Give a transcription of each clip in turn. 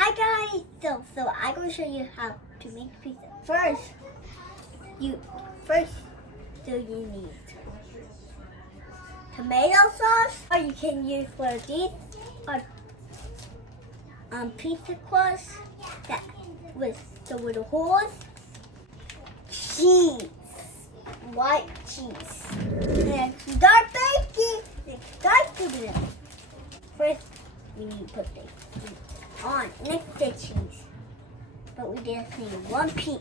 Hi guys! So I'm going to show you how to make pizza. First, you need tomato sauce, or you can use one of these, or pizza crust that with the little holes, cheese, white cheese, and start baking. Start doing it. First, we need to put this on next to cheese, but we just need one piece.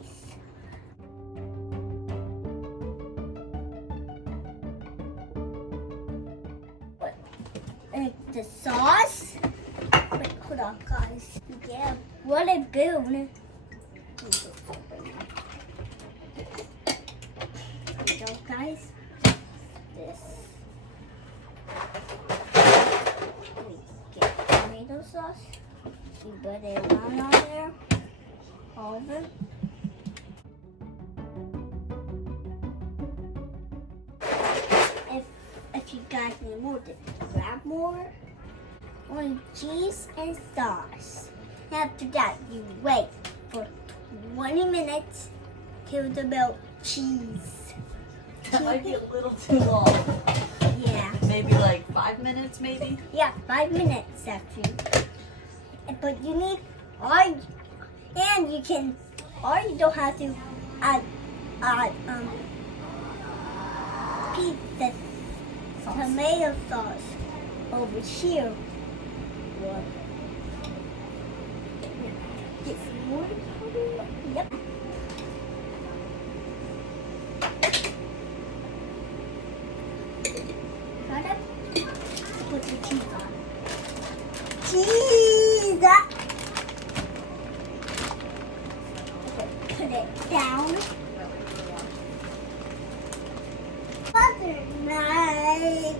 And the sauce. Wait, hold on, guys. Yeah, what a boom! Here we go, guys. This. We get tomato sauce. We put it around on there. All of it. If you guys need more, just grab more. On cheese and sauce. After that, you wait for 20 minutes till the milk cheese. That might be a little too long. Yeah. Maybe like 5 minutes, maybe? Yeah, 5 minutes actually. But you need and you don't have to add pizza tomato sauce over here. What? This one? Yep. Got it? Put the cheese on. Cheese! Put it down. Butter knife.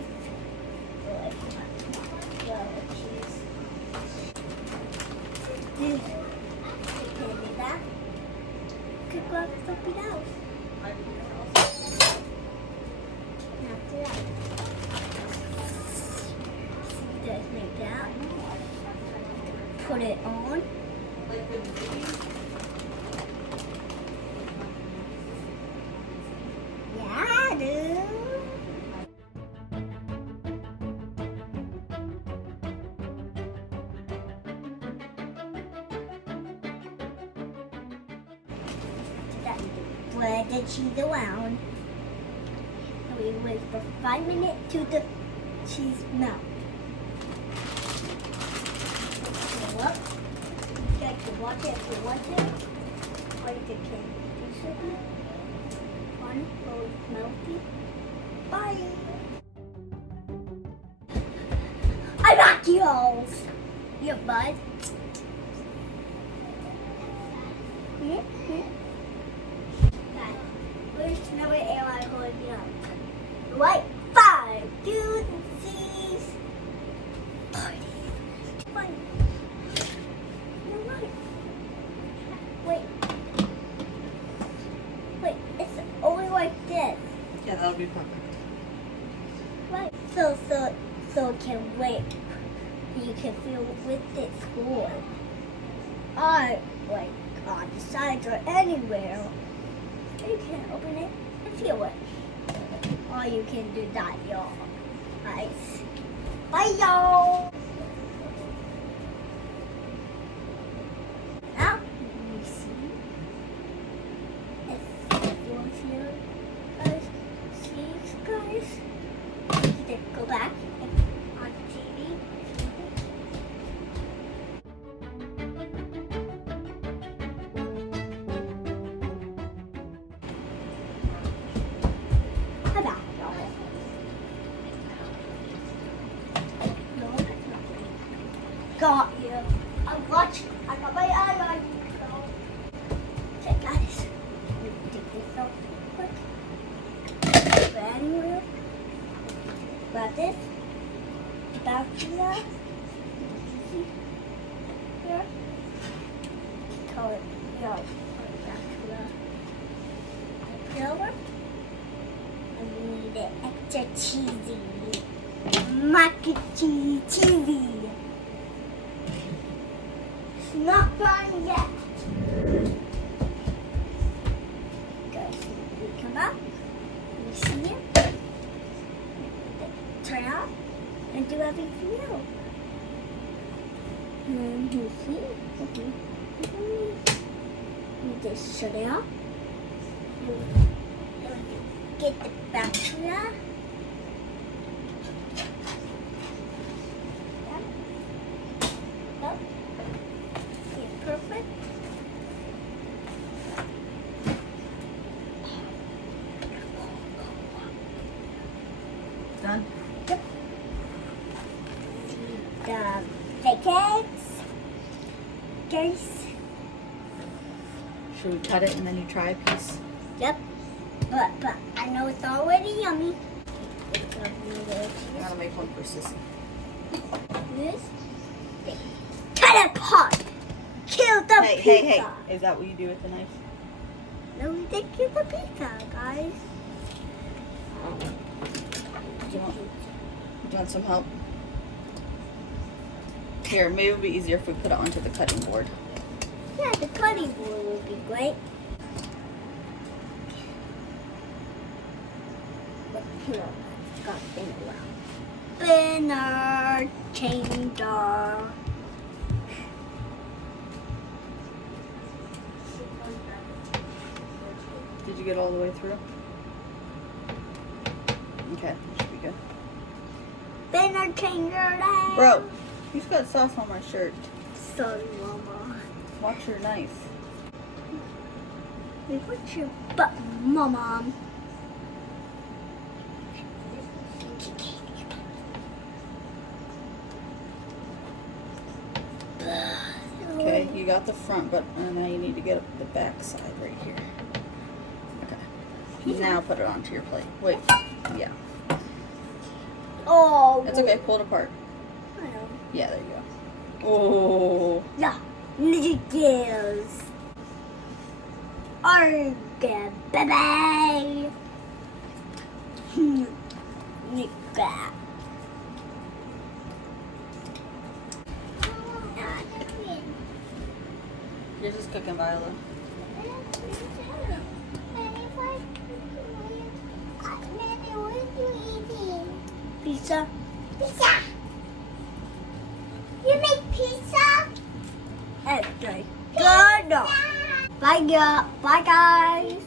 Could grab something else. After that, just make that. Put it on. Yeah, dude. Spread the cheese around. And we wait for 5 minutes till the cheese melts. Look. You can watch it if you want to. Or you can do something. One goes melty. Bye. I got yours. Your bud. First, number airline holding up. Right, 5, 2, 6. Party. One. You're right. Wait, it's only like this. Yeah, that'll be perfect. Right. So it can wait. You can feel with this cord. Or like on the sides or anywhere. You can open it and feel it. Or you can do that, y'all. Nice. Bye, y'all. Now, you see. It's yours here, guys. See, guys. Then go back on TV. Got you. I'm watching. I got my eye on you. Okay, guys. Let me take this out real quick. Brand new. Grab this. Spatula. See? Here. Call it. Spatula. Over. And we need it extra cheesy. Mac and cheesy. It's not done yet. Guys, we come up, we see it, turn off, and do everything else. And you see, okay. You just shut it off. You get the bacteria. Perfect. Done? Yep. Take eggs. Guys. Should we cut it and then you try a piece? Yep. But I know it's already yummy. I gotta make one for Sissy. This. Cut it apart. Kill the Hey, pizza. hey, hey. Is that what you do with the knife? No, we did kill the pizza, guys. Do you want some help? Here, maybe it would be easier if we put it onto the cutting board. Yeah, the cutting board would be great. But here, got spin around. Spinner changer. Did you get all the way through? Okay, should be good. Spinner changer day. Bro, he's got sauce on my shirt. Sorry, Mama. Watch your knife. Hey, what's your butt, Mama? Okay, you got the front, but now you need to get the back side right here. Okay. Now put it onto your plate. Wait. Yeah. Oh. It's okay. Pull it apart. I know. Yeah, there you go. Oh. Yeah. Niggles. Okay, baby. Nigga. Yours is cooking, Viola. Pizza. Pizza. You make pizza? Okay. Good. Bye, guys.